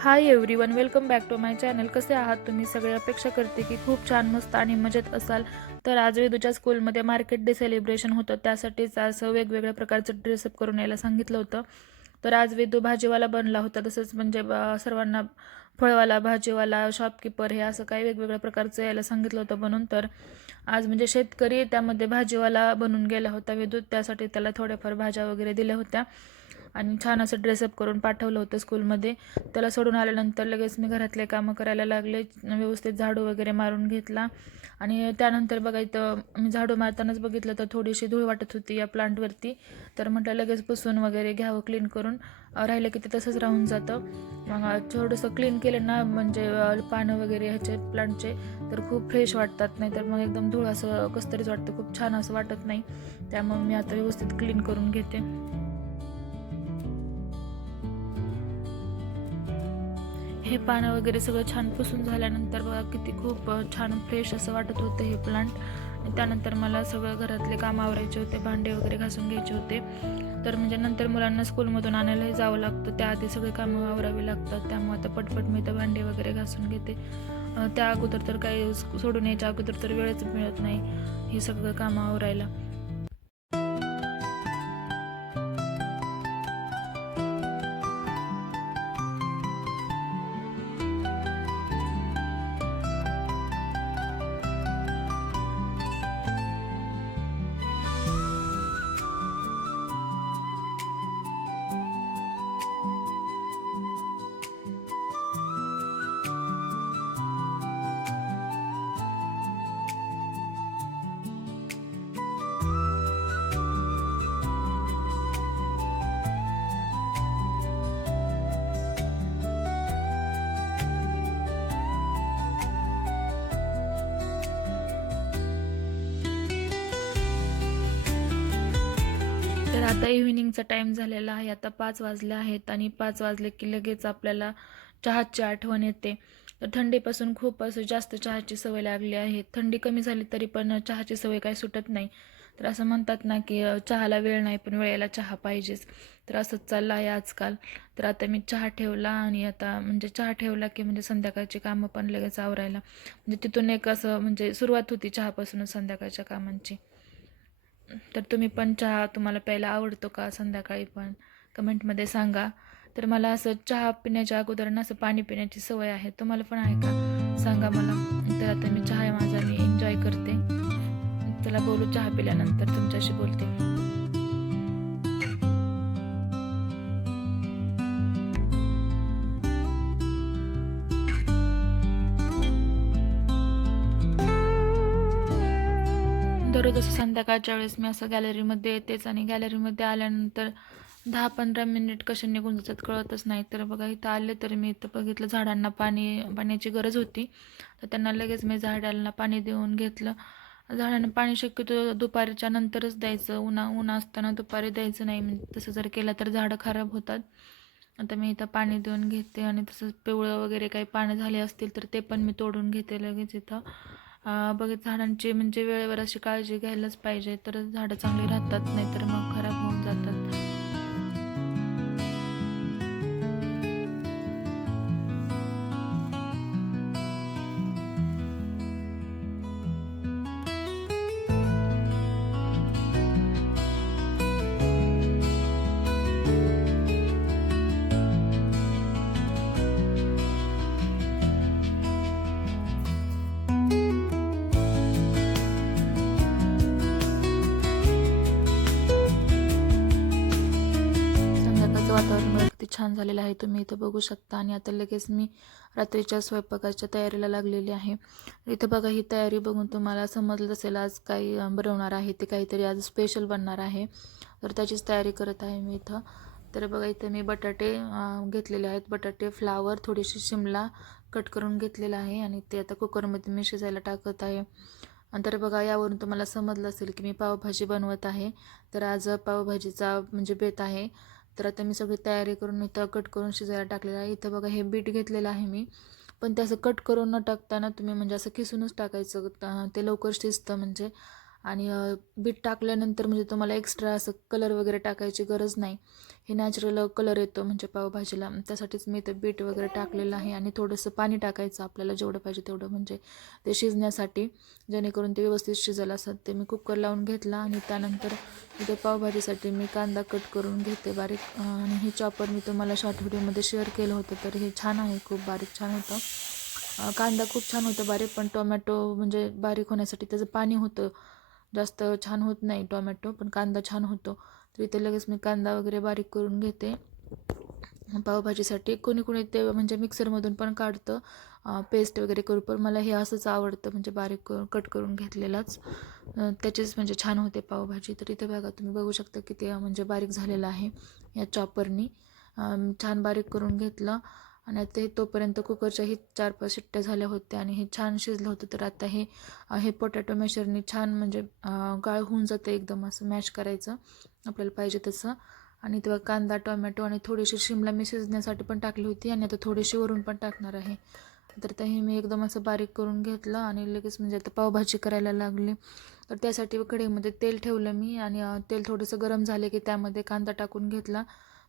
Hi everyone welcome back to my channel कसे आहात तुम्ही? सगळे अपेक्षा करते की खूप छान मस्त आणि मजेत असाल. तर आज वेदूच्या स्कूलमध्ये मार्केट डे सेलिब्रेशन होतं. त्यासाठीच असं वेगवेगळ्या प्रकारचं ड्रेसअप करून यायला सांगितलं होतं. तर आज वेदू भाजीवाला बनला होता. तसंच म्हणजे सर्वांना फळवाला भाजीवाला शॉपकीपर हे असं काही वेगवेगळ्या प्रकारचं यायला सांगितलं होतं बनून तर आज म्हणजे शेतकरी त्यामध्ये भाजीवाला बनून गेला होता वेदू. त्यासाठी त्याला थोड्याफार भाज्या वगैरे दिल्या होत्या. आणि छान असं ड्रेसअप करून पाठवलं होतं स्कूलमध्ये त्याला सोडून आल्यानंतर लगेच मी घरातले कामं करायला लागले. व्यवस्थित झाडू वगैरे मारून घेतला. आणि त्यानंतर बघा इथं मी झाडू मारतानाच बघितलं तर थोडीशी धूळ वाटत होती या प्लांटवरती तर म्हटलं लगेच पुसून वगैरे घ्यावं क्लीन करून. राहिलं की ते तसंच राहून जातं. मग थोडंसं क्लीन केलं ना म्हणजे पानं वगैरे ह्याचे प्लांटचे तर खूप फ्रेश वाटतात. नाही तर मग एकदम धूळ असं कसं तरीच वाटतं. खूप छान असं वाटत नाही. त्यामुळे मी आता व्यवस्थित क्लीन करून घेते. हे पानं वगैरे सगळं छान पुसून झाल्यानंतर बघा किती खूप छान फ्रेश असं वाटत होतं हे प्लांट आणि त्यानंतर मला सगळं घरातले काम आवरायचे होते भांडे वगैरे घासून घ्यायचे होते. तर म्हणजे नंतर मुलांना स्कूलमधून आणायलाही जावं लागतं त्याआधी सगळे कामं आवरावी लागतात. त्यामुळे आता पटपट मी तर भांडे वगैरे घासून घेते. त्या अगोदर तर काही सोडून यायच्या अगोदर तर वेळच मिळत नाही हे सगळं कामं आवरायला. आता इव्हिनिंगचा टाईम झालेला आहे. आता पाच वाजले आहेत आणि पाच वाजले की लगेच आपल्याला चहाची आठवण येते. तर थंडीपासून खूप असं जास्त चहाची सवय लागली आहे. थंडी कमी झाली तरी पण चहाची सवय काही सुटत नाही. तर असं म्हणतात ना की चहाला वेळ नाही पण वेळेला चहा पाहिजेच. तर असंच चाललं आहे आजकाल. तर आता मी चहा ठेवला आणि आता म्हणजे चहा ठेवला की म्हणजे संध्याकाळची कामं पण लगेच आवरायला. म्हणजे तिथून एक असं म्हणजे सुरुवात होती चहापासूनच संध्याकाळच्या कामांची. तर तुम्ही पण चहा तुम्हाला प्यायला आवडतो का संध्याकाळी पण? कमेंटमध्ये सांगा. तर मला असं चहा पिण्याच्या अगोदर ना असं पाणी पिण्याची सवय आहे. तुम्हाला पण आहे का? सांगा मला. तर आता मी चहा माझा मी एन्जॉय करते. चला बोलू चहा पिल्यानंतर तुमच्याशी बोलते दररोज असं संध्याकाळच्या वेळेस मी असं गॅलरीमध्ये येतेच आणि गॅलरीमध्ये आल्यानंतर दहा पंधरा मिनिट कसे निघून जातात कळतच नाही. तर बघा इथं आले तर मी इथं बघितलं झाडांना पाणी पाण्याची गरज होती. तर त्यांना लगेच मी झाडांना पाणी देऊन घेतलं. झाडांना पाणी शक्यतो दुपारच्या नंतरच द्यायचं. उन्हा ऊन असताना दुपारी द्यायचं नाही. म्हणजे तसं जर केलं तर झाडं खराब होतात. आता मी इथं पाणी देऊन घेते आणि तसंच पिवळं वगैरे काही पानं झाले असतील तर ते पण मी तोडून घेते लगेच इथं. बघ बघत झाडांची म्हणजे वेळेवर अशी काळजी घ्यायलाच पाहिजे. तर झाडं चांगली राहतात नाहीतर मग छान झालेलं आहे. तुम्ही इथं बघू शकता. आणि आता लगेच मी रात्रीच्या स्वयंपाकाच्या तयारीला लागलेली आहे. इथं बघा ही तयारी बघून तुम्हाला समजलं असेल आज काही बनवणार आहे ते काहीतरी आज स्पेशल बनणार आहे. तर त्याचीच तयारी करत आहे मी इथं. तर बघा इथं मी बटाटे घेतलेले आहेत. बटाटे फ्लावर थोडीशी शिमला कट करून घेतलेला आहे. आणि ते आता कुकरमध्ये मी शिजायला टाकत आहे. तर बघा यावरून तुम्हाला समजलं असेल की मी पावभाजी बनवत आहे. तर आज पावभाजीचा म्हणजे बेत आहे. तर आता मी सगळी तयारी करून इथं कट करून शिजायला टाकलेलं आहे. इथं बघा हे बीट घेतलेलं आहे मी. पण ते असं कट करून न टाकताना तुम्ही म्हणजे असं किसूनच टाकायचं ते लवकर शिजतं म्हणजे. आणि बीट टाकल्यानंतर म्हणजे तुम्हाला एक्स्ट्रा असं कलर वगैरे टाकायची गरज नाही. हे नॅचरल कलर येतो म्हणजे पावभाजीला. त्यासाठीच मी इथं बीट वगैरे टाकलेलं आहे आणि थोडंसं पाणी टाकायचं आपल्याला जेवढं पाहिजे तेवढं म्हणजे ते शिजण्यासाठी. जेणेकरून ते व्यवस्थित शिजलं असं ते मी कुकर लावून घेतला आणि त्यानंतर इथे पावभाजीसाठी मी कांदा कट करून घेते बारीक. आणि हे चॉपर मी तुम्हाला शॉर्ट व्हिडिओमध्ये शेअर केलं होतं तर हे छान आहे खूप बारीक छान होतं. कांदा खूप छान होतं बारीक पण टोमॅटो म्हणजे बारीक होण्यासाठी त्याचं पाणी होतं. जास्त छान होत नाही टोमॅटो पण कांदा छान होतो. तर इथे लगेच मी कांदा वगैरे बारीक करून घेते. पावभाजीसाठी कोणी कोणी ते म्हणजे मिक्सरमधून पण काढतं. पेस्ट वगैरे करू पण मला हे असंच आवडतं म्हणजे बारीक करून कट करून घेतलेलाच. त्याचीच म्हणजे छान होते पावभाजी. तर इथे बघा तुम्ही बघू शकता की ते म्हणजे बारीक झालेलं आहे या चॉपरनी छान बारीक करून घेतलं. आणि आता हे तोपर्यंत कुकरच्याही चार पाच शिट्ट्या झाल्या होत्या आणि हे छान शिजलं होतं. तर आता हे हे पोटॅटो मॅशरनी छान म्हणजे गाळ होऊन जातं एकदम असं मॅश करायचं. आपल्याला पाहिजे तसं. आणि तेव्हा कांदा टोमॅटो आणि थोडीशी शिमला मी शिजण्यासाठी पण टाकली होती आणि आता थोडीशी वरून पण टाकणार आहे. तर ते हे मी एकदम असं बारीक करून घेतलं आणि लगेच म्हणजे आता पावभाजी करायला लागली. तर त्यासाठी कढईमध्ये तेल ठेवलं मी आणि तेल थोडंसं गरम झालं की त्यामध्ये कांदा टाकून घेतला.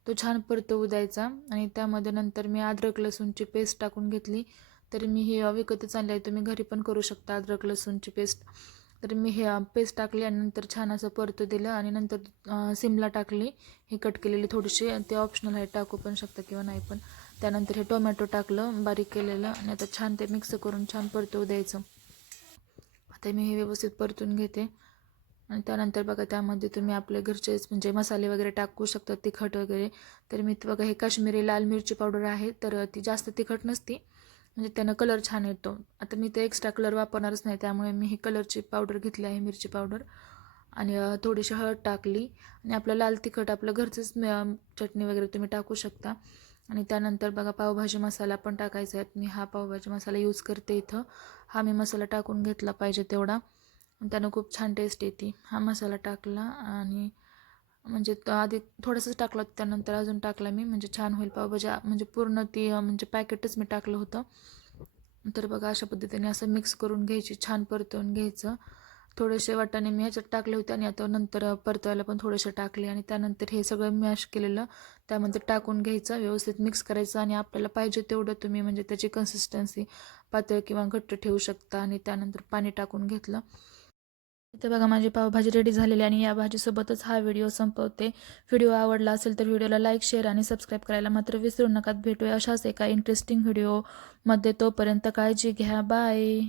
तो छान परतवू द्यायचा. आणि त्यामध्ये नंतर मी अद्रक लसूणची पेस्ट टाकून घेतली. तर मी हे विकतच आणले आहे तुम्ही घरी पण करू शकता अद्रक लसूणची पेस्ट तर मी हे पेस्ट टाकली आणि नंतर छान असं परतू दिलं आणि नंतर सिमला टाकली. हे कट केलेली थोडीशी. ते ऑप्शनल आहे. टाकू पण शकता किंवा नाही पण. त्यानंतर हे टोमॅटो टाकलं बारीक केलेलं. आणि आता छान ते मिक्स करून छान परतवू द्यायचं. आता मी हे व्यवस्थित परतून घेते. आणि त्यानंतर बघा त्यामध्ये तुम्ही आपले घरचेच म्हणजे मसाले वगैरे टाकू शकता तिखट वगैरे. तर मी बघा हे काश्मीरी लाल मिरची पावडर आहे तर ती जास्त तिखट नसती. म्हणजे त्यानं कलर छान येतो. आता मी ते एक्स्ट्रा कलर वापरणारच नाही त्यामुळे मी ही कलरची पावडर घेतली आहे मिरची पावडर. आणि थोडीशी हळद टाकली. आणि आपलं लाल तिखट आपलं घरचंच चटणी वगैरे तुम्ही टाकू शकता. आणि त्यानंतर बघा पावभाजी मसाला पण टाकायचा आहे. मी हा पावभाजी मसाला यूज करते इथं. हा मी मसाला टाकून घेतला पाहिजे तेवढा. त्यानं खूप छान टेस्ट येते. हा मसाला टाकला आणि म्हणजे आधी थोडंसंच टाकलं होतं, त्यानंतर अजून टाकला मी. म्हणजे छान होईल पावभाजी. म्हणजे, म्हणजे पूर्ण ती म्हणजे पॅकेटच मी टाकलं होतं. तर बघा अशा पद्धतीने असं मिक्स करून घ्यायची छान परतवून घ्यायचं. थोडेसे वाटाणे मी ह्याच्यात टाकले होते आणि आता नंतर परतवायला पण थोडेसे टाकले आणि त्यानंतर हे सगळं मॅश केलेलं त्यामध्ये टाकून घ्यायचं व्यवस्थित मिक्स करायचं आणि आपल्याला पाहिजे तेवढं तुम्ही म्हणजे त्याची कन्सिस्टन्सी पातळ किंवा घट्ट ठेवू शकता आणि त्यानंतर पाणी टाकून घेतलं. इथे बघा माझी पावभाजी रेडी झालेली आणि या भाजीसोबतच हा व्हिडिओ संपवते. व्हिडिओ आवडला असेल तर व्हिडिओला लाईक शेअर आणि सबस्क्राईब करायला मात्र विसरू नका. भेटूया अशाच एका इंटरेस्टिंग व्हिडिओमध्ये तोपर्यंत काळजी घ्या. बाय